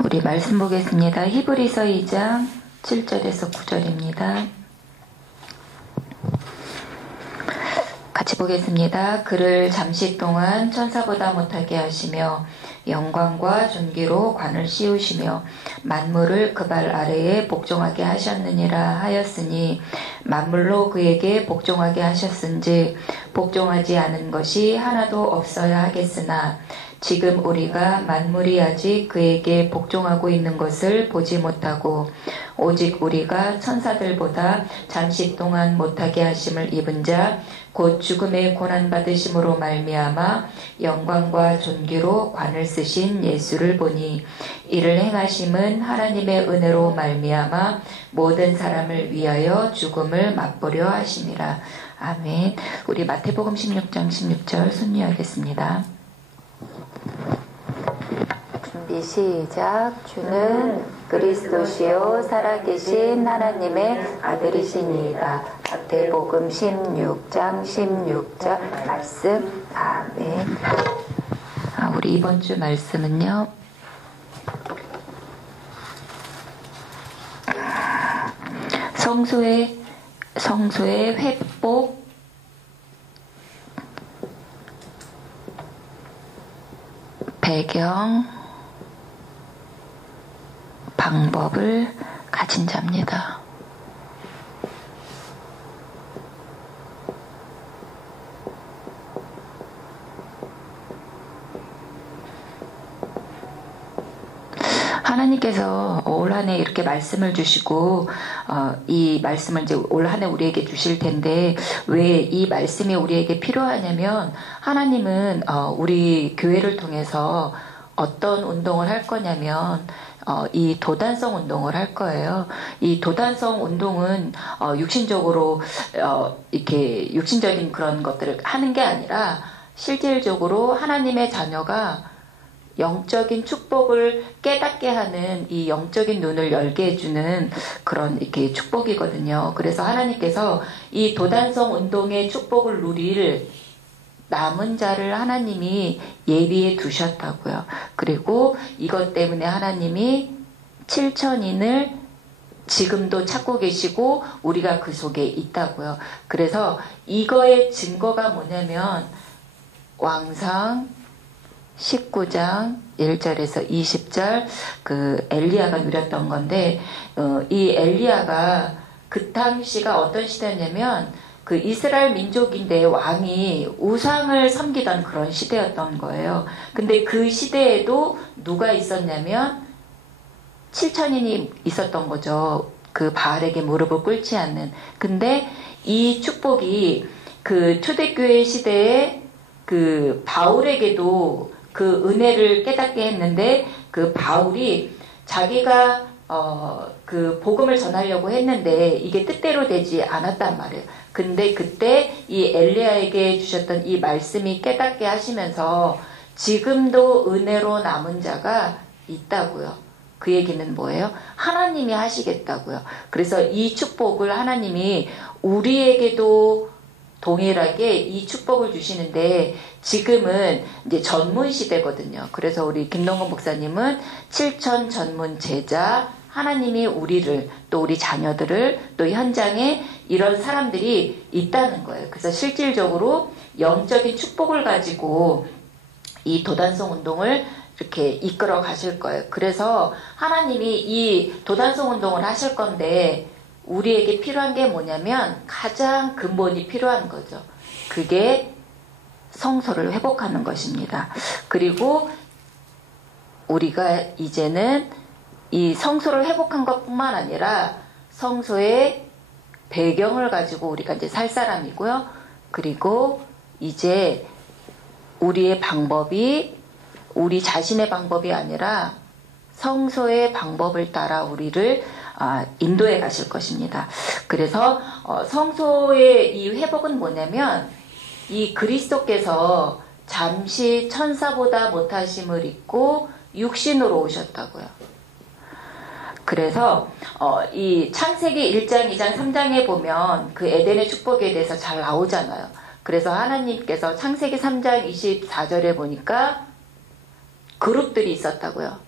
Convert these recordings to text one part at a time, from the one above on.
우리 말씀 보겠습니다. 히브리서 2장 7절에서 9절입니다. 같이 보겠습니다. 그를 잠시 동안 천사보다 못하게 하시며 영광과 존귀로 관을 씌우시며 만물을 그 발 아래에 복종하게 하셨느니라 하였으니 만물로 그에게 복종하게 하셨은지 복종하지 않은 것이 하나도 없어야 하겠으나 지금 우리가 만물이 아직 그에게 복종하고 있는 것을 보지 못하고 오직 우리가 천사들보다 잠시 동안 못하게 하심을 입은 자 곧 죽음의 고난받으심으로 말미암아 영광과 존귀로 관을 쓰신 예수를 보니 이를 행하심은 하나님의 은혜로 말미암아 모든 사람을 위하여 죽음을 맛보려 하심이라. 아멘. 우리 마태복음 16장 16절 순위하겠습니다. 준비 시작. 주는 그리스도시요 살아계신 하나님의 아들이시니이다. 마태복음 16장 16절 말씀. 아멘. 우리 이번 주 말씀은요, 성소의 회복 배경 방법을 가진 자입니다. 하나님께서 올 한 해 이렇게 말씀을 주시고 이 말씀을 이제 올 한 해 우리에게 주실 텐데 왜 이 말씀이 우리에게 필요하냐면 하나님은 우리 교회를 통해서 어떤 운동을 할 거냐면 이 도단성 운동을 할 거예요. 이 도단성 운동은 육신적으로 이렇게 육신적인 그런 것들을 하는 게 아니라 실질적으로 하나님의 자녀가 영적인 축복을 깨닫게 하는 이 영적인 눈을 열게 해주는 그런 이렇게 축복이거든요. 그래서 하나님께서 이 도단성 운동의 축복을 누릴 남은 자를 하나님이 예비해 두셨다고요. 그리고 이것 때문에 하나님이 7천인을 지금도 찾고 계시고 우리가 그 속에 있다고요. 그래서 이거의 증거가 뭐냐면 왕상 19장 1절에서 20절 그 엘리야가 누렸던 건데 이 엘리야가 그 당시가 어떤 시대였냐면 그 이스라엘 민족인데 왕이 우상을 섬기던 그런 시대였던 거예요. 근데 그 시대에도 누가 있었냐면 7천인이 있었던 거죠. 그 바알에게 무릎을 꿇지 않는. 근데 이 축복이 그 초대교회 시대에 그 바울에게도 그 은혜를 깨닫게 했는데 그 바울이 자기가 그 복음을 전하려고 했는데 이게 뜻대로 되지 않았단 말이에요. 근데 그때 이 엘리야에게 주셨던 이 말씀이 깨닫게 하시면서 지금도 은혜로 남은 자가 있다고요. 그 얘기는 뭐예요? 하나님이 하시겠다고요. 그래서 이 축복을 하나님이 우리에게도 동일하게 이 축복을 주시는데 지금은 이제 전문 시대거든요. 그래서 우리 김동건 목사님은 7천 전문 제자, 하나님이 우리를 또 우리 자녀들을 또 현장에 이런 사람들이 있다는 거예요. 그래서 실질적으로 영적인 축복을 가지고 이 도단성 운동을 이렇게 이끌어 가실 거예요. 그래서 하나님이 이 도단성 운동을 하실 건데 우리에게 필요한 게 뭐냐면 가장 근본이 필요한 거죠. 그게 성소를 회복하는 것입니다. 그리고 우리가 이제는 이 성소를 회복한 것뿐만 아니라 성소의 배경을 가지고 우리가 이제 살 사람이고요. 그리고 이제 우리의 방법이 우리 자신의 방법이 아니라 성소의 방법을 따라 우리를 인도해 가실 것입니다. 그래서 성소의 이 회복은 뭐냐면 이 그리스도께서 잠시 천사보다 못하심을 입고 육신으로 오셨다고요. 그래서 이 창세기 1장, 2장, 3장에 보면 그 에덴의 축복에 대해서 잘 나오잖아요. 그래서 하나님께서 창세기 3장 24절에 보니까 그룹들이 있었다고요.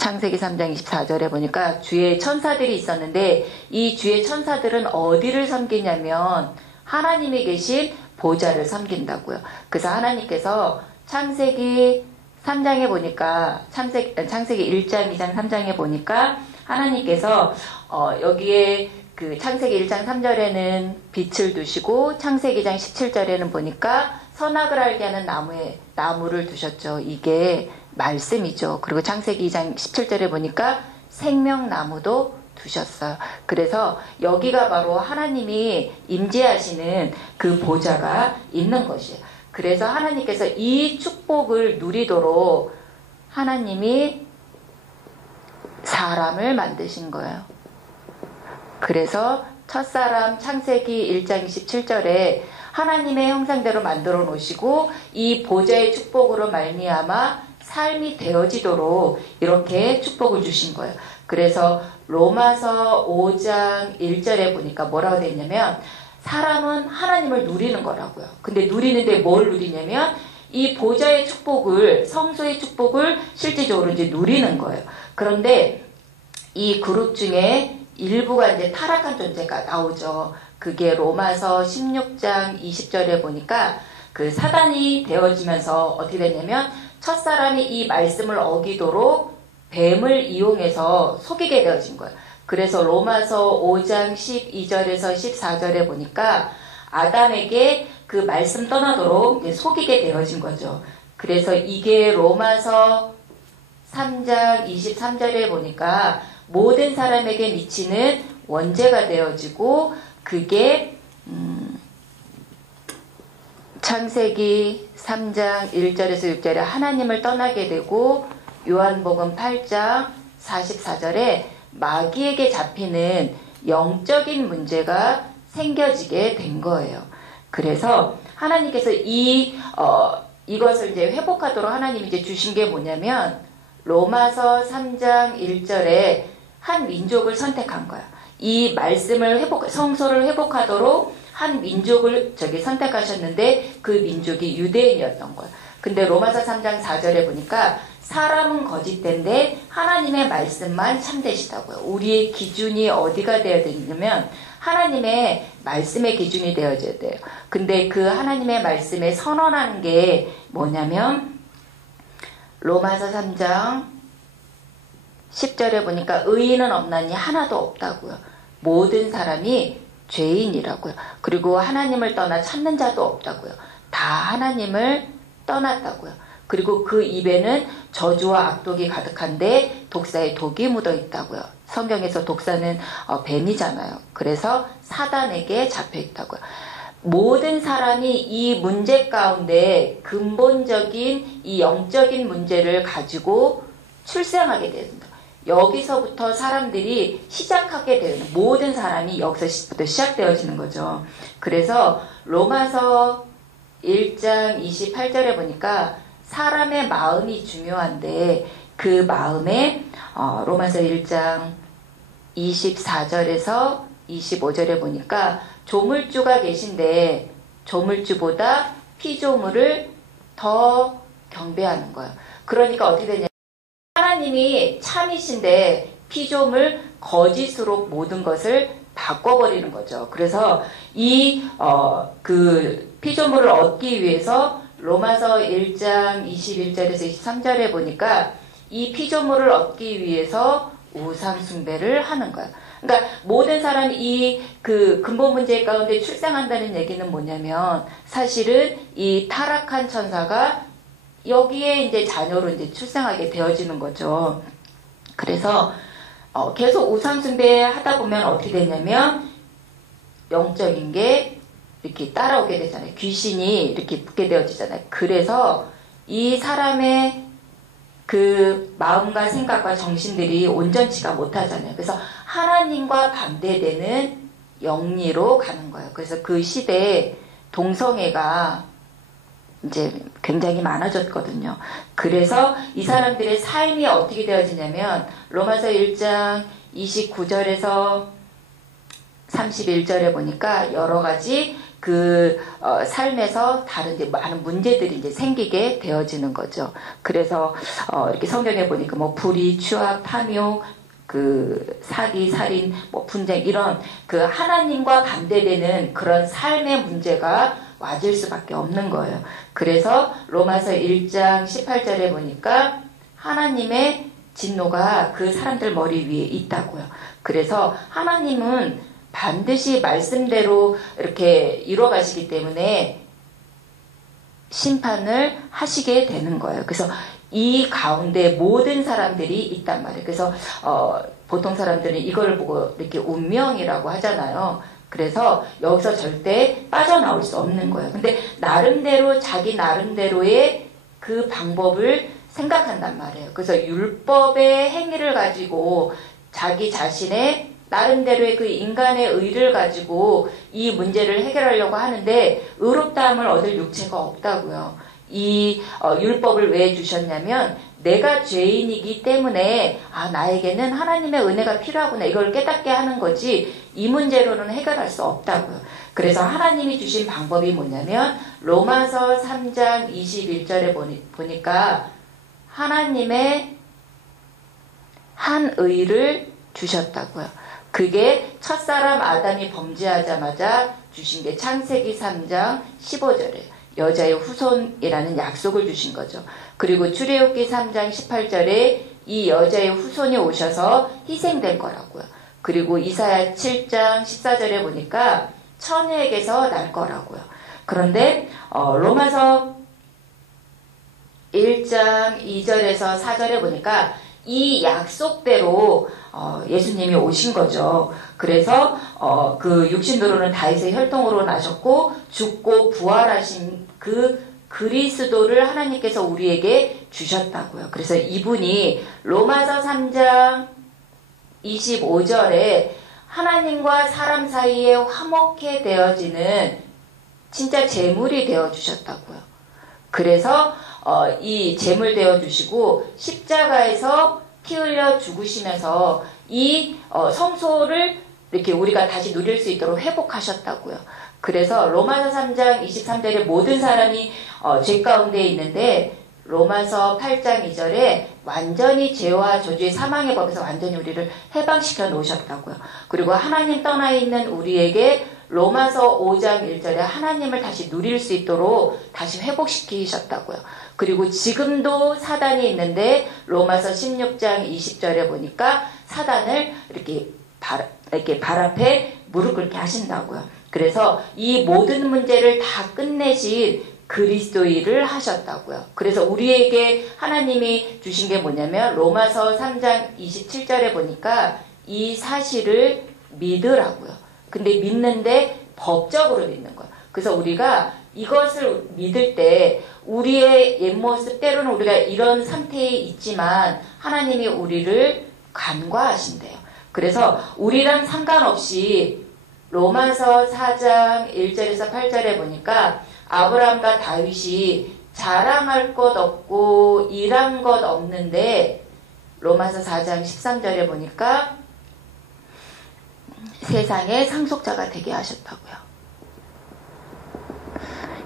창세기 3장 24절에 보니까 주의 천사들이 있었는데 이 주의 천사들은 어디를 섬기냐면 하나님이 계신 보좌를 섬긴다고요. 그래서 하나님께서 창세기 3장에 보니까 창세기 1장, 2장, 3장에 보니까 하나님께서 여기에 그 창세기 1장 3절에는 빛을 두시고 창세기 2장 17절에는 보니까 선악을 알게 하는 나무를 두셨죠. 이게 말씀이죠. 그리고 창세기 2장 17절에 보니까 생명나무도 두셨어요. 그래서 여기가 바로 하나님이 임재하시는 그 보좌가 있는 것이에요. 그래서 하나님께서 이 축복을 누리도록 하나님이 사람을 만드신 거예요. 그래서 첫사람 창세기 1장 27절에 하나님의 형상대로 만들어 놓으시고 이 보좌의 축복으로 말미암아 삶이 되어지도록 이렇게 축복을 주신 거예요. 그래서 로마서 5장 1절에 보니까 뭐라고 되어 있냐면 사람은 하나님을 누리는 거라고요. 근데 누리는데 뭘 누리냐면 이 보좌의 축복을, 성소의 축복을 실질적으로 이제 누리는 거예요. 그런데 이 그룹 중에 일부가 이제 타락한 존재가 나오죠. 그게 로마서 16장 20절에 보니까 그 사단이 되어지면서 어떻게 됐냐면 첫사람이 이 말씀을 어기도록 뱀을 이용해서 속이게 되어진 거예요. 그래서 로마서 5장 12절에서 14절에 보니까 아담에게 그 말씀 떠나도록 속이게 되어진 거죠. 그래서 이게 로마서 3장 23절에 보니까 모든 사람에게 미치는 원죄가 되어지고 그게 창세기 3장 1절에서 6절에 하나님을 떠나게 되고 요한복음 8장 44절에 마귀에게 잡히는 영적인 문제가 생겨지게 된 거예요. 그래서 하나님께서 이것을 이제 회복하도록 하나님이 이제 주신 게 뭐냐면 로마서 3장 1절에 한 민족을 선택한 거야. 이 말씀을 성소를 회복하도록 한 민족을 선택하셨는데 그 민족이 유대인이었던 거야. 근데 로마서 3장 4절에 보니까 사람은 거짓된데 하나님의 말씀만 참되시다고요. 우리의 기준이 어디가 되어야 되냐면 하나님의 말씀의 기준이 되어져야 돼요. 근데 그 하나님의 말씀에 선언하는 게 뭐냐면 로마서 3장 10절에 보니까 의인은 없나니 하나도 없다고요. 모든 사람이 죄인이라고요. 그리고 하나님을 떠나 찾는 자도 없다고요. 다 하나님을 떠났다고요. 그리고 그 입에는 저주와 악독이 가득한데 독사의 독이 묻어 있다고요. 성경에서 독사는 뱀이잖아요. 그래서 사단에게 잡혀 있다고요. 모든 사람이 이 문제 가운데 근본적인 이 영적인 문제를 가지고 출생하게 된다. 여기서부터 사람들이 시작하게 되는 모든 사람이 여기서부터 시작되어지는 거죠. 그래서 로마서 1장 28절에 보니까 사람의 마음이 중요한데 그 마음에 로마서 1장 24절에서 25절에 보니까 조물주가 계신데 조물주보다 피조물을 더 경배하는 거예요. 그러니까 어떻게 되냐? 하나님이 참이신데 피조물 거짓으로 모든 것을 바꿔버리는 거죠. 그래서 그 피조물을 얻기 위해서 로마서 1장 21절에서 23절에 보니까 이 피조물을 얻기 위해서 우상 숭배를 하는 거예요. 그러니까 모든 사람이 그 근본 문제 가운데 출생한다는 얘기는 뭐냐면 사실은 이 타락한 천사가 여기에 이제 자녀로 이제 출생하게 되어지는 거죠. 그래서 계속 우상 숭배 하다 보면 어떻게 되냐면 영적인 게 이렇게 따라오게 되잖아요. 귀신이 이렇게 붙게 되어지잖아요. 그래서 이 사람의 그 마음과 생각과 정신들이 온전치가 못하잖아요. 그래서 하나님과 반대되는 영리로 가는 거예요. 그래서 그 시대에 동성애가 이제 굉장히 많아졌거든요. 그래서 이 사람들의 삶이 어떻게 되어지냐면 로마서 1장 29절에서 31절에 보니까 여러 가지 그 삶에서 다른 이제 많은 문제들이 이제 생기게 되어지는 거죠. 그래서 이렇게 성경에 보니까 뭐 불의, 추악, 탐욕, 그 사기, 살인, 뭐 분쟁 이런 그 하나님과 반대되는 그런 삶의 문제가 와질 수밖에 없는 거예요. 그래서 로마서 1장 18절에 보니까 하나님의 진노가 그 사람들 머리 위에 있다고요. 그래서 하나님은 반드시 말씀대로 이렇게 이루어가시기 때문에 심판을 하시게 되는 거예요. 그래서 이 가운데 모든 사람들이 있단 말이에요. 그래서 보통 사람들은 이걸 보고 이렇게 운명이라고 하잖아요. 그래서 여기서 절대 빠져나올 수 없는 거예요. 근데 나름대로 자기 나름대로의 그 방법을 생각한단 말이에요. 그래서 율법의 행위를 가지고 자기 자신의 나름대로의 그 인간의 의를 가지고 이 문제를 해결하려고 하는데 의롭다함을 얻을 육체가 없다고요. 이 율법을 왜 주셨냐면 내가 죄인이기 때문에 나에게는 하나님의 은혜가 필요하구나 이걸 깨닫게 하는 거지 이 문제로는 해결할 수 없다고요. 그래서 하나님이 주신 방법이 뭐냐면 로마서 3장 21절에 보니까 하나님의 한 의를 주셨다고요. 그게 첫사람 아담이 범죄하자마자 주신 게 창세기 3장 15절에 여자의 후손이라는 약속을 주신 거죠. 그리고 출애굽기 3장 18절에 이 여자의 후손이 오셔서 희생된 거라고요. 그리고 이사야 7장 14절에 보니까 처녀에게서 날 거라고요. 그런데 로마서 1장 2절에서 4절에 보니까 이 약속대로 예수님이 오신 거죠. 그래서 그 육신으로는 다윗의 혈통으로 나셨고 죽고 부활하신 그 그리스도를 하나님께서 우리에게 주셨다고요. 그래서 이분이 로마서 3장 25절에 하나님과 사람 사이에 화목해 되어지는 진짜 제물이 되어 주셨다고요. 그래서 이 제물 되어 주시고 십자가에서 피 흘려 죽으시면서 이 성소를 이렇게 우리가 다시 누릴 수 있도록 회복하셨다고요. 그래서 로마서 3장 23절에 모든 사람이 죄 가운데 있는데 로마서 8장 2절에 완전히 죄와 저주의 사망의 법에서 완전히 우리를 해방시켜 놓으셨다고요. 그리고 하나님 떠나 있는 우리에게 로마서 5장 1절에 하나님을 다시 누릴 수 있도록 다시 회복시키셨다고요. 그리고 지금도 사단이 있는데 로마서 16장 20절에 보니까 사단을 이렇게 발 앞에 무릎 꿇게 하신다고요. 그래서 이 모든 문제를 다 끝내신 그리스도인을 하셨다고요. 그래서 우리에게 하나님이 주신 게 뭐냐면 로마서 3장 27절에 보니까 이 사실을 믿으라고요. 근데 믿는데 법적으로 믿는 거예요. 그래서 우리가 이것을 믿을 때 우리의 옛모습 때로는 우리가 이런 상태에 있지만 하나님이 우리를 간과하신대요. 그래서 우리랑 상관없이 로마서 4장 1절에서 8절에 보니까 아브라함과 다윗이 자랑할 것 없고 일한 것 없는데 로마서 4장 13절에 보니까 세상의 상속자가 되게 하셨다고요.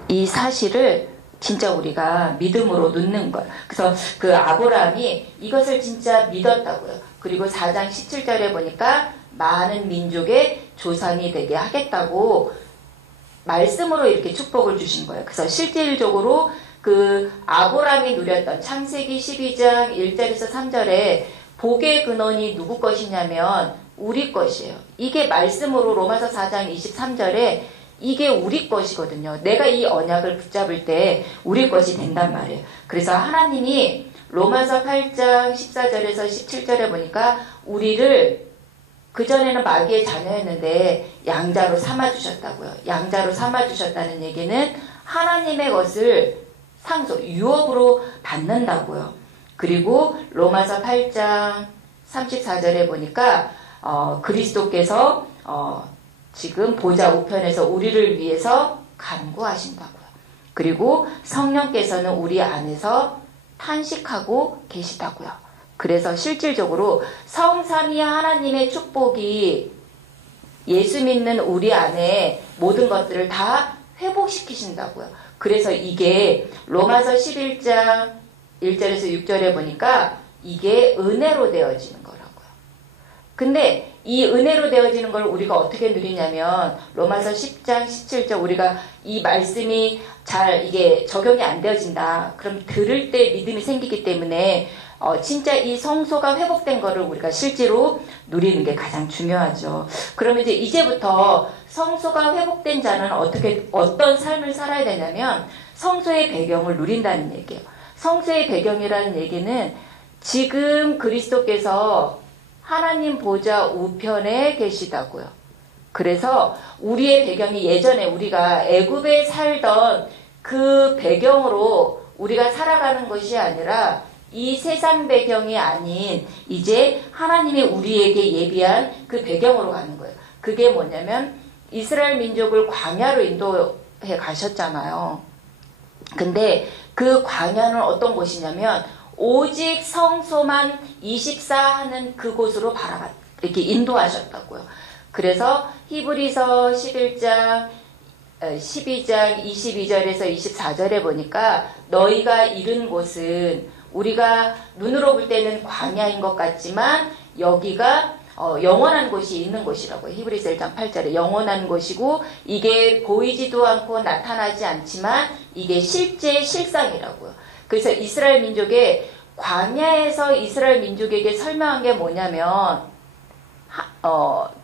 이 사실을 진짜 우리가 믿음으로 넣는 거예요. 그래서 그 아브라함이 이것을 진짜 믿었다고요. 그리고 4장 17절에 보니까 많은 민족의 조상이 되게 하겠다고 말씀으로 이렇게 축복을 주신 거예요. 그래서 실질적으로 그 아브라함이 누렸던 창세기 12장 1절에서 3절에 복의 근원이 누구 것이냐면 우리 것이에요. 이게 말씀으로 로마서 4장 23절에 이게 우리 것이거든요. 내가 이 언약을 붙잡을 때 우리 것이 된단 말이에요. 그래서 하나님이 로마서 8장 14절에서 17절에 보니까 우리를 그전에는 마귀의 자녀였는데 양자로 삼아주셨다고요. 양자로 삼아주셨다는 얘기는 하나님의 것을 유업으로 받는다고요. 그리고 로마서 8장 34절에 보니까 그리스도께서 지금 보좌 우편에서 우리를 위해서 간구하신다고요. 그리고 성령께서는 우리 안에서 탄식하고 계시다고요. 그래서 실질적으로 성삼위 하나님의 축복이 예수 믿는 우리 안에 모든 것들을 다 회복시키신다고요. 그래서 이게 로마서 11장 1절에서 6절에 보니까 이게 은혜로 되어지는 거라고요. 근데 이 은혜로 되어지는 걸 우리가 어떻게 누리냐면 로마서 10장 17절 우리가 이 말씀이 잘 이게 적용이 안 되어진다. 그럼 들을 때 믿음이 생기기 때문에 진짜 이 성소가 회복된 거를 우리가 실제로 누리는 게 가장 중요하죠. 그러면 이제부터 성소가 회복된 자는 어떤 삶을 살아야 되냐면 성소의 배경을 누린다는 얘기예요. 성소의 배경이라는 얘기는 지금 그리스도께서 하나님 보좌 우편에 계시다고요. 그래서 우리의 배경이 예전에 우리가 애굽에 살던 그 배경으로 우리가 살아가는 것이 아니라 이 세상 배경이 아닌 이제 하나님이 우리에게 예비한 그 배경으로 가는 거예요. 그게 뭐냐면 이스라엘 민족을 광야로 인도해 가셨잖아요. 근데 그 광야는 어떤 곳이냐면 오직 성소만 24 하는 그곳으로 이렇게 인도하셨다고요. 그래서 히브리서 11장 12장 22절에서 24절에 보니까 너희가 이른 곳은 우리가 눈으로 볼 때는 광야인 것 같지만 여기가 영원한 곳이 있는 곳이라고요. 히브리서 1장 8절에 영원한 곳이고 이게 보이지도 않고 나타나지 않지만 이게 실제 실상이라고요. 그래서 이스라엘 민족의 광야에서 이스라엘 민족에게 설명한 게 뭐냐면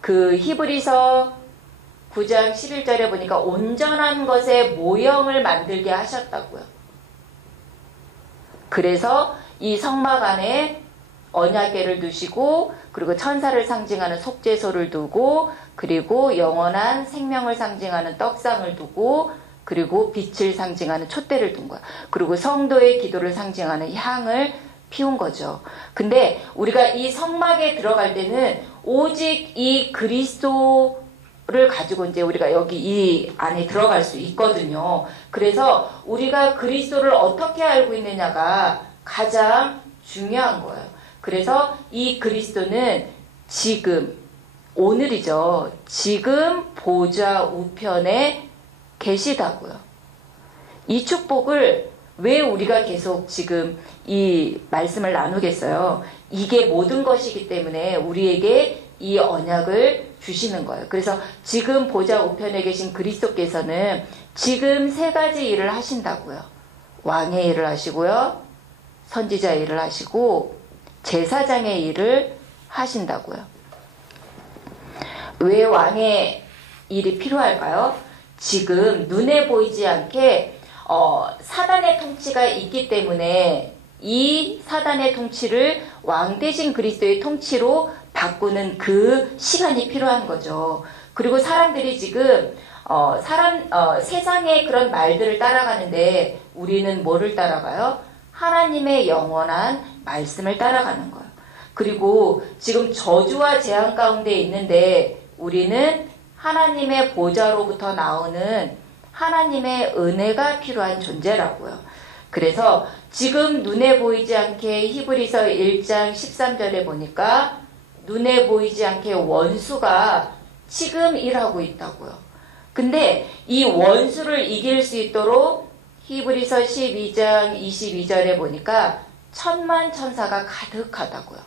그 히브리서 9장 11절에 보니까 온전한 것의 모형을 만들게 하셨다고요. 그래서 이 성막 안에 언약궤를 두시고 그리고 천사를 상징하는 속죄소를 두고 그리고 영원한 생명을 상징하는 떡상을 두고 그리고 빛을 상징하는 촛대를 둔 거야. 그리고 성도의 기도를 상징하는 향을 피운 거죠. 근데 우리가 이 성막에 들어갈 때는 오직 이 그리스도를 가지고 이제 우리가 여기 이 안에 들어갈 수 있거든요. 그래서 우리가 그리스도를 어떻게 알고 있느냐가 가장 중요한 거예요. 그래서 이 그리스도는 지금, 오늘이죠. 지금 보좌 우편에 계시다고요. 이 축복을 왜 우리가 계속 지금 이 말씀을 나누겠어요? 이게 모든 것이기 때문에 우리에게 이 언약을 주시는 거예요. 그래서 지금 보좌 우편에 계신 그리스도께서는 지금 세 가지 일을 하신다고요. 왕의 일을 하시고요. 선지자의 일을 하시고 제사장의 일을 하신다고요. 왜 왕의 일이 필요할까요? 지금 눈에 보이지 않게 사단의 통치가 있기 때문에 이 사단의 통치를 왕 대신 그리스도의 통치로 바꾸는 그 시간이 필요한 거죠. 그리고 사람들이 지금 세상의 그런 말들을 따라가는데 우리는 뭐를 따라가요? 하나님의 영원한 말씀을 따라가는 거예요. 그리고 지금 저주와 재앙 가운데 있는데 우리는 하나님의 보좌로부터 나오는 하나님의 은혜가 필요한 존재라고요. 그래서 지금 눈에 보이지 않게 히브리서 1장 13절에 보니까 눈에 보이지 않게 원수가 지금 일하고 있다고요. 근데 이 원수를 이길 수 있도록 히브리서 12장 22절에 보니까 천만 천사가 가득하다고요.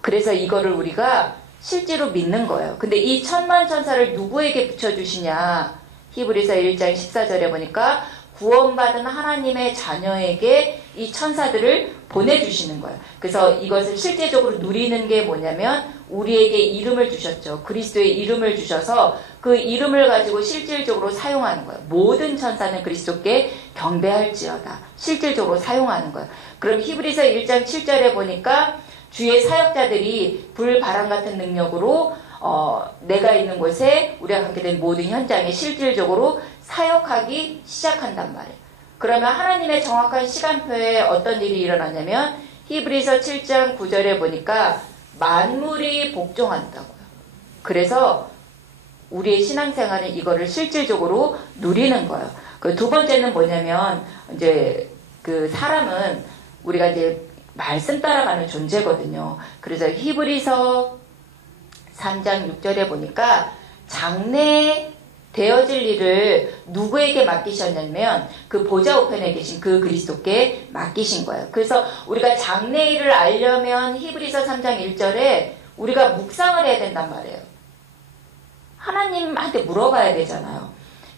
그래서 이거를 우리가 실제로 믿는 거예요. 근데 이 천만 천사를 누구에게 붙여주시냐? 히브리서 1장 14절에 보니까 구원받은 하나님의 자녀에게 이 천사들을 보내주시는 거예요. 그래서 이것을 실제적으로 누리는 게 뭐냐면 우리에게 이름을 주셨죠. 그리스도의 이름을 주셔서 그 이름을 가지고 실질적으로 사용하는 거예요. 모든 천사는 그리스도께 경배할지어다. 실질적으로 사용하는 거예요. 그럼 히브리서 1장 7절에 보니까 주의 사역자들이 불, 바람 같은 능력으로 내가 있는 곳에 우리가 갖게 된 모든 현장에 실질적으로 사역하기 시작한단 말이에요. 그러면 하나님의 정확한 시간표에 어떤 일이 일어나냐면 히브리서 7장 9절에 보니까 만물이 복종한다고요. 그래서 우리의 신앙생활은 이거를 실질적으로 누리는 거예요. 그 두 번째는 뭐냐면 이제 그 사람은 우리가 이제 말씀 따라가는 존재거든요. 그래서 히브리서 3장 6절에 보니까 장래 되어질 일을 누구에게 맡기셨냐면 그 보좌 우편에 계신 그 그리스도께 맡기신 거예요. 그래서 우리가 장래 일을 알려면 히브리서 3장 1절에 우리가 묵상을 해야 된단 말이에요. 하나님한테 물어봐야 되잖아요.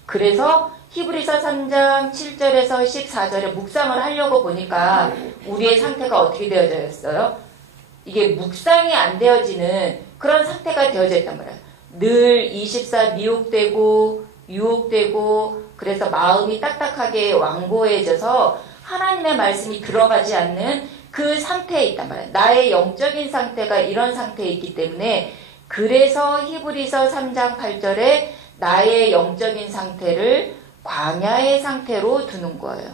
그래서 히브리서 3장 7절에서 14절에 묵상을 하려고 보니까 우리의 상태가 어떻게 되어져 있어요? 이게 묵상이 안 되어지는 그런 상태가 되어져 있단 말이에요. 늘 24 미혹되고 유혹되고 그래서 마음이 딱딱하게 완고해져서 하나님의 말씀이 들어가지 않는 그 상태에 있단 말이에요. 나의 영적인 상태가 이런 상태에 있기 때문에 그래서 히브리서 3장 8절에 나의 영적인 상태를 광야의 상태로 두는 거예요.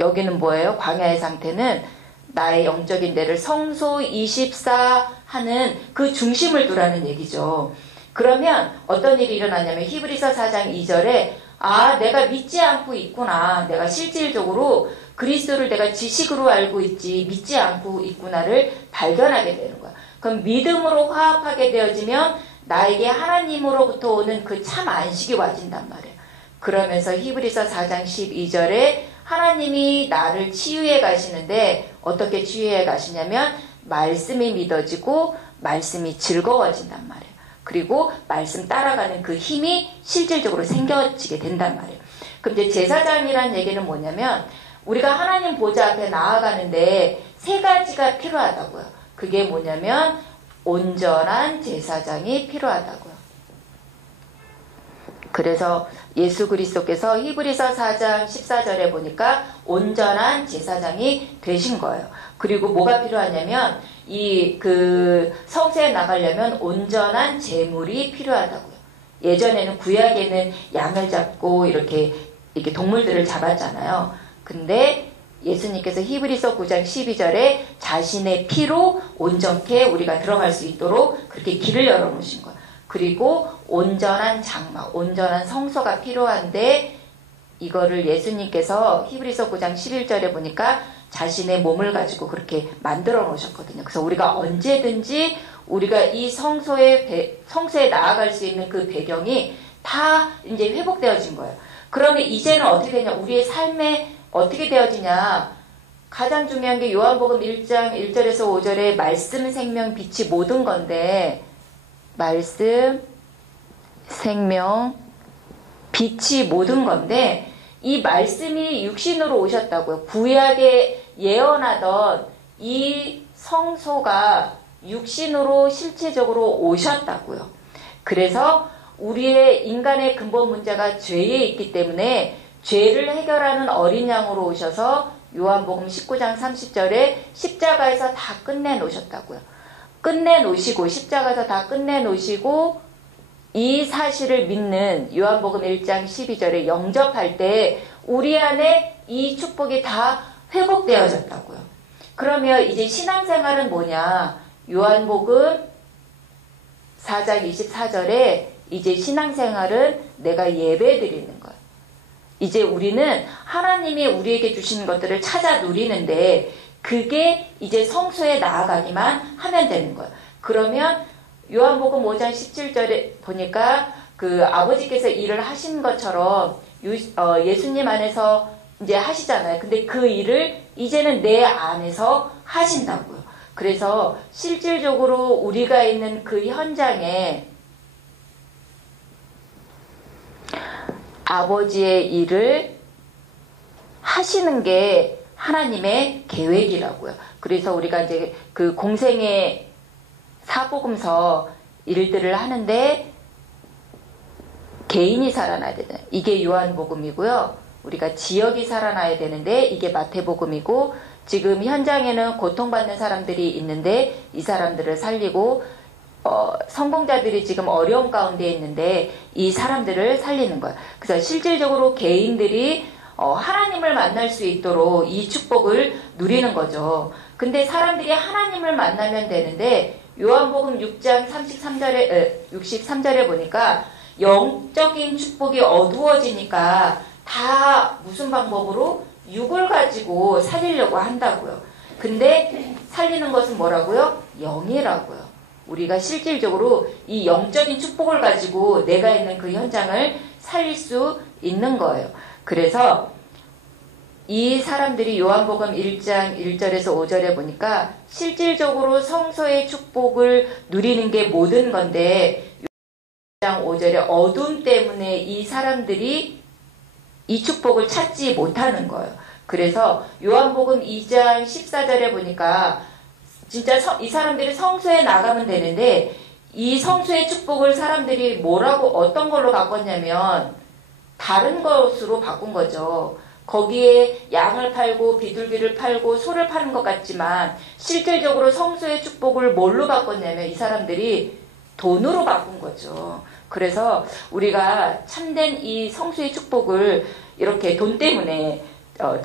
여기는 뭐예요? 광야의 상태는 나의 영적인 데를 성소 24 하는 그 중심을 두라는 얘기죠. 그러면 어떤 일이 일어나냐면 히브리서 4장 2절에 내가 믿지 않고 있구나. 내가 실질적으로 그리스도를 내가 지식으로 알고 있지 믿지 않고 있구나를 발견하게 되는 거야. 그럼 믿음으로 화합하게 되어지면 나에게 하나님으로부터 오는 그 참 안식이 와진단 말이에요. 그러면서 히브리서 4장 12절에 하나님이 나를 치유해 가시는데 어떻게 치유해 가시냐면 말씀이 믿어지고 말씀이 즐거워진단 말이에요. 그리고 말씀 따라가는 그 힘이 실질적으로 생겨지게 된단 말이에요. 그럼 이제 제사장이란 얘기는 뭐냐면 우리가 하나님 보좌 앞에 나아가는데 세 가지가 필요하다고요. 그게 뭐냐면 온전한 제사장이 필요하다고요. 그래서 예수 그리스도께서 히브리서 4장 14절에 보니까 온전한 제사장이 되신 거예요. 그리고 뭐가 필요하냐면 그 성소에 나가려면 온전한 제물이 필요하다고요. 예전에는 구약에는 양을 잡고 이렇게 동물들을 잡았잖아요. 근데 예수님께서 히브리서 9장 12절에 자신의 피로 온전케 우리가 들어갈 수 있도록 그렇게 길을 열어놓으신 거예요. 그리고 온전한 장막, 온전한 성소가 필요한데 이거를 예수님께서 히브리서 9장 11절에 보니까 자신의 몸을 가지고 그렇게 만들어 놓으셨거든요. 그래서 우리가 언제든지 우리가 이 성소에 나아갈 수 있는 그 배경이 다 이제 회복되어진 거예요. 그러면 이제는 어떻게 되냐? 우리의 삶에 어떻게 되어지냐? 가장 중요한 게 요한복음 1장 1절에서 5절에 말씀, 생명, 빛이 모든 건데 말씀, 생명, 빛이 모든 건데 이 말씀이 육신으로 오셨다고요. 구약에 예언하던 이 성소가 육신으로 실체적으로 오셨다고요. 그래서 우리의 인간의 근본 문제가 죄에 있기 때문에 죄를 해결하는 어린 양으로 오셔서 요한복음 19장 30절에 십자가에서 다 끝내놓으셨다고요. 끝내놓으시고 십자가에서 다 끝내놓으시고 이 사실을 믿는 요한복음 1장 12절에 영접할 때 우리 안에 이 축복이 다 회복되어졌다고요. 그러면 이제 신앙생활은 뭐냐? 요한복음 4장 24절에 이제 신앙생활은 내가 예배드리는 거예요. 이제 우리는 하나님이 우리에게 주신 것들을 찾아 누리는데 그게 이제 성소에 나아가기만 하면 되는 거예요. 그러면 요한복음 5장 17절에 보니까 그 아버지께서 일을 하신 것처럼 예수님 안에서 이제 하시잖아요. 근데 그 일을 이제는 내 안에서 하신다고요. 그래서 실질적으로 우리가 있는 그 현장에 아버지의 일을 하시는 게 하나님의 계획이라고요. 그래서 우리가 이제 그 공생의 사복음서 일들을 하는데 개인이 살아나야 되잖아요. 이게 요한복음이고요. 우리가 지역이 살아나야 되는데 이게 마태복음이고 지금 현장에는 고통받는 사람들이 있는데 이 사람들을 살리고 성공자들이 지금 어려움 가운데 있는데 이 사람들을 살리는 거예요. 그래서 실질적으로 개인들이 하나님을 만날 수 있도록 이 축복을 누리는 거죠. 근데 사람들이 하나님을 만나면 되는데 요한복음 6장 63절에 보니까 영적인 축복이 어두워지니까 다 무슨 방법으로 육을 가지고 살리려고 한다고요. 근데 살리는 것은 뭐라고요? 영이라고요. 우리가 실질적으로 이 영적인 축복을 가지고 내가 있는 그 현장을 살릴 수 있는 거예요. 그래서 이 사람들이 요한복음 1장 1절에서 5절에 보니까 실질적으로 성소의 축복을 누리는 게 모든 건데 1장 5절에 어둠 때문에 이 사람들이 이 축복을 찾지 못하는 거예요. 그래서 요한복음 2장 14절에 보니까 진짜 이 사람들이 성소에 나가면 되는데 이 성소의 축복을 사람들이 뭐라고 어떤 걸로 바꿨냐면 다른 것으로 바꾼 거죠. 거기에 양을 팔고 비둘기를 팔고 소를 파는 것 같지만 실질적으로 성소의 축복을 뭘로 바꿨냐면 이 사람들이 돈으로 바꾼 거죠. 그래서 우리가 참된 이 성소의 축복을 이렇게 돈 때문에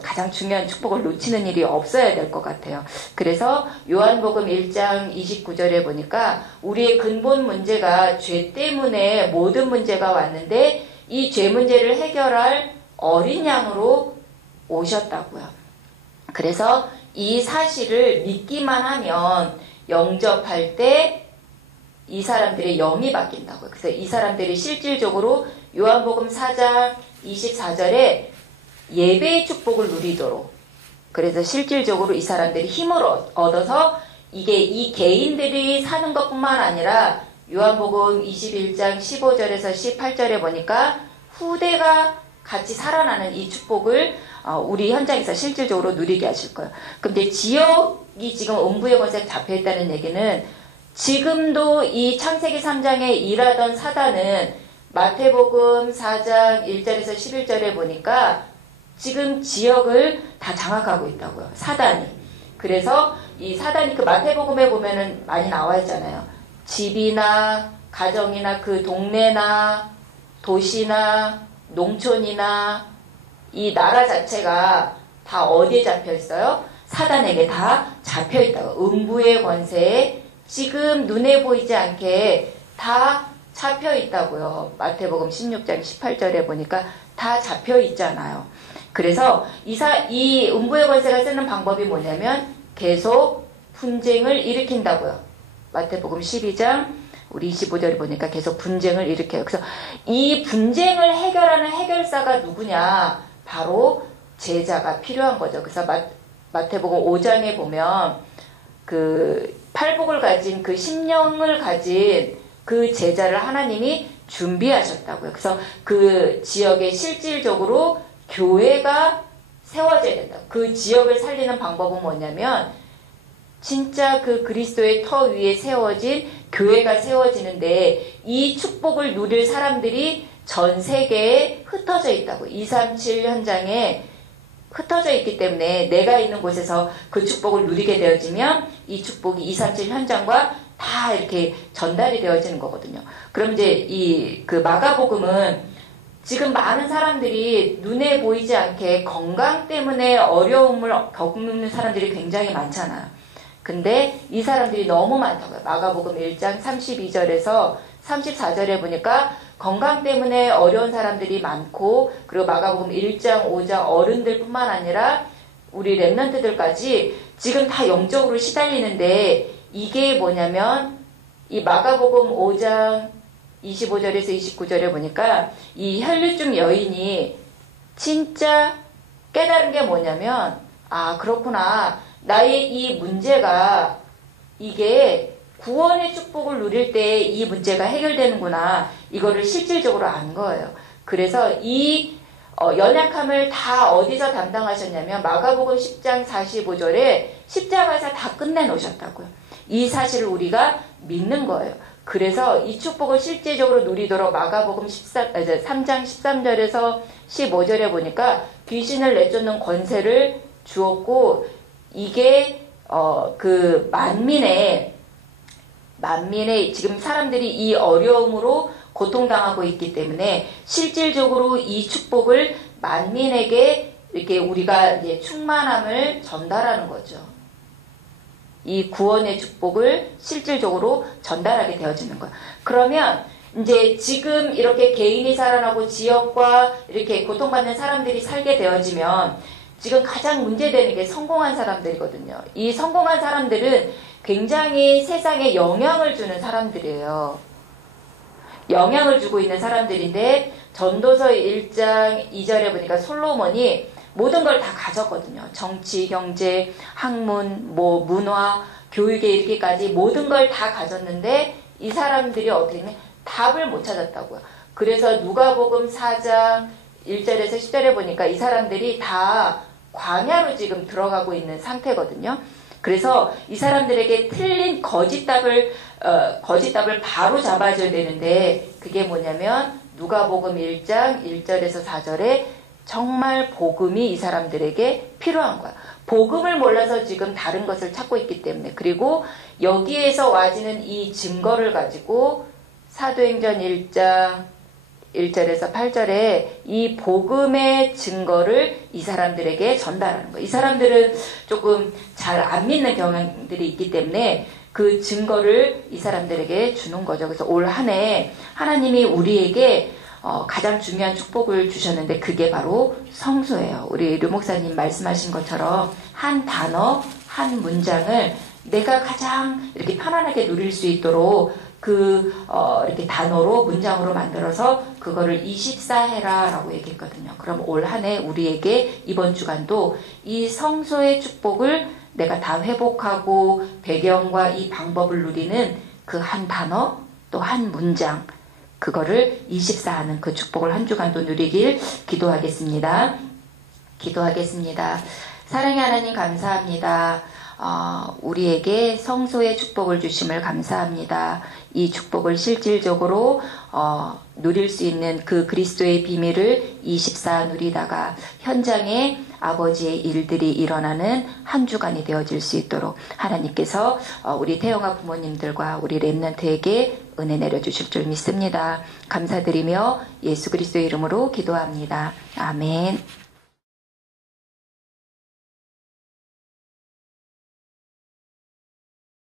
가장 중요한 축복을 놓치는 일이 없어야 될 것 같아요. 그래서 요한복음 1장 29절에 보니까 우리의 근본 문제가 죄 때문에 모든 문제가 왔는데 이 죄 문제를 해결할 어린 양으로 오셨다고요. 그래서 이 사실을 믿기만 하면 영접할 때 이 사람들의 영이 바뀐다고요. 그래서 이 사람들이 실질적으로 요한복음 4장 24절에 예배의 축복을 누리도록, 그래서 실질적으로 이 사람들이 힘을 얻어서 이게 이 개인들이 사는 것뿐만 아니라 요한복음 21장 15절에서 18절에 보니까 후대가 같이 살아나는 이 축복을 우리 현장에서 실질적으로 누리게 하실 거예요. 근데 지역이 지금 음부의 권세에 잡혀있다는 얘기는 지금도 이 창세기 3장에 일하던 사단은 마태복음 4장 1절에서 11절에 보니까 지금 지역을 다 장악하고 있다고요. 사단이. 그래서 이 사단이 그 마태복음에 보면은 많이 나와 있잖아요. 집이나 가정이나 그 동네나 도시나 농촌이나 이 나라 자체가 다 어디에 잡혀 있어요? 사단에게 다 잡혀 있다고. 음부의 권세에 지금 눈에 보이지 않게 다 잡혀 있다고요. 마태복음 16장 18절에 보니까 다 잡혀 있잖아요. 그래서 이 음부의 권세가 쓰는 방법이 뭐냐면 계속 분쟁을 일으킨다고요. 마태복음 12장 우리 25절에 보니까 계속 분쟁을 일으켜요. 그래서 이 분쟁을 해결하는 해결사가 누구냐? 바로 제자가 필요한 거죠. 그래서 마태복음 5장에 보면 그 팔복을 가진 그 심령을 가진 그 제자를 하나님이 준비하셨다고요. 그래서 그 지역에 실질적으로 교회가 세워져야 된다. 그 지역을 살리는 방법은 뭐냐면 진짜 그 그리스도의 터 위에 세워진 교회가 세워지는데 이 축복을 누릴 사람들이 전 세계에 흩어져 있다고. 237 현장에 흩어져 있기 때문에 내가 있는 곳에서 그 축복을 누리게 되어지면 이 축복이 237 현장과 다 이렇게 전달이 되어지는 거거든요. 그럼 이제 그 마가복음은 지금 많은 사람들이 눈에 보이지 않게 건강 때문에 어려움을 겪는 사람들이 굉장히 많잖아요. 근데 이 사람들이 너무 많다고요. 마가복음 1장 32절에서 34절에 보니까 건강 때문에 어려운 사람들이 많고, 그리고 마가복음 1장 5장 어른들뿐만 아니라 우리 랩런트들까지 지금 다 영적으로 시달리는데, 이게 뭐냐면 이 마가복음 5장 25절에서 29절에 보니까 이 혈류증 여인이 진짜 깨달은 게 뭐냐면, 아 그렇구나, 나의 이 문제가 이게 구원의 축복을 누릴 때 이 문제가 해결되는구나, 이거를 실질적으로 안 거예요. 그래서 이 연약함을 다 어디서 담당하셨냐면 마가복음 10장 45절에 십자가에서 다 끝내놓으셨다고요. 이 사실을 우리가 믿는 거예요. 그래서 이 축복을 실제적으로 누리도록 마가복음 3장 13절에서 15절에 보니까 귀신을 내쫓는 권세를 주었고, 이게 그 만민의 지금 사람들이 이 어려움으로 고통당하고 있기 때문에 실질적으로 이 축복을 만민에게 이렇게 우리가 이제 충만함을 전달하는 거죠. 이 구원의 축복을 실질적으로 전달하게 되어지는 거예요. 그러면 이제 지금 이렇게 개인이 살아나고 지역과 이렇게 고통받는 사람들이 살게 되어지면 지금 가장 문제되는 게 성공한 사람들이거든요. 이 성공한 사람들은 굉장히 세상에 영향을 주는 사람들이에요. 영향을 주고 있는 사람들인데 전도서 1장 2절에 보니까 솔로몬이 모든 걸 다 가졌거든요. 정치, 경제, 학문, 문화, 교육에 이르기까지 모든 걸 다 가졌는데 이 사람들이 어떻게 했냐? 답을 못 찾았다고요. 그래서 누가복음 4장 1절에서 10절에 보니까 이 사람들이 다 광야로 지금 들어가고 있는 상태거든요. 그래서 이 사람들에게 틀린 거짓답을 바로 잡아줘야 되는데 그게 뭐냐면 누가복음 1장 1절에서 4절에 정말 복음이 이 사람들에게 필요한 거야. 복음을 몰라서 지금 다른 것을 찾고 있기 때문에. 그리고 여기에서 와지는 이 증거를 가지고 사도행전 1장 1절에서 8절에 이 복음의 증거를 이 사람들에게 전달하는 거예요. 이 사람들은 조금 잘 안 믿는 경향들이 있기 때문에 그 증거를 이 사람들에게 주는 거죠. 그래서 올 한 해 하나님이 우리에게 가장 중요한 축복을 주셨는데 그게 바로 성소예요. 우리 류 목사님 말씀하신 것처럼 한 단어, 한 문장을 내가 가장 이렇게 편안하게 누릴 수 있도록 이렇게 단어로 문장으로 만들어서 그거를 24해라 라고 얘기했거든요. 그럼 올 한 해 우리에게 이번 주간도 이 성소의 축복을 내가 다 회복하고 배경과 이 방법을 누리는 그 한 단어 또 한 문장 그거를 24하는 그 축복을 한 주간도 누리길 기도하겠습니다. 기도하겠습니다. 사랑의 하나님 감사합니다. 우리에게 성소의 축복을 주심을 감사합니다. 이 축복을 실질적으로 누릴 수 있는 그 그리스도의 비밀을 24 누리다가 현장에 아버지의 일들이 일어나는 한 주간이 되어질 수 있도록 하나님께서 우리 태영아 부모님들과 우리 렘넌트에게 은혜 내려주실 줄 믿습니다. 감사드리며 예수 그리스도의 이름으로 기도합니다. 아멘.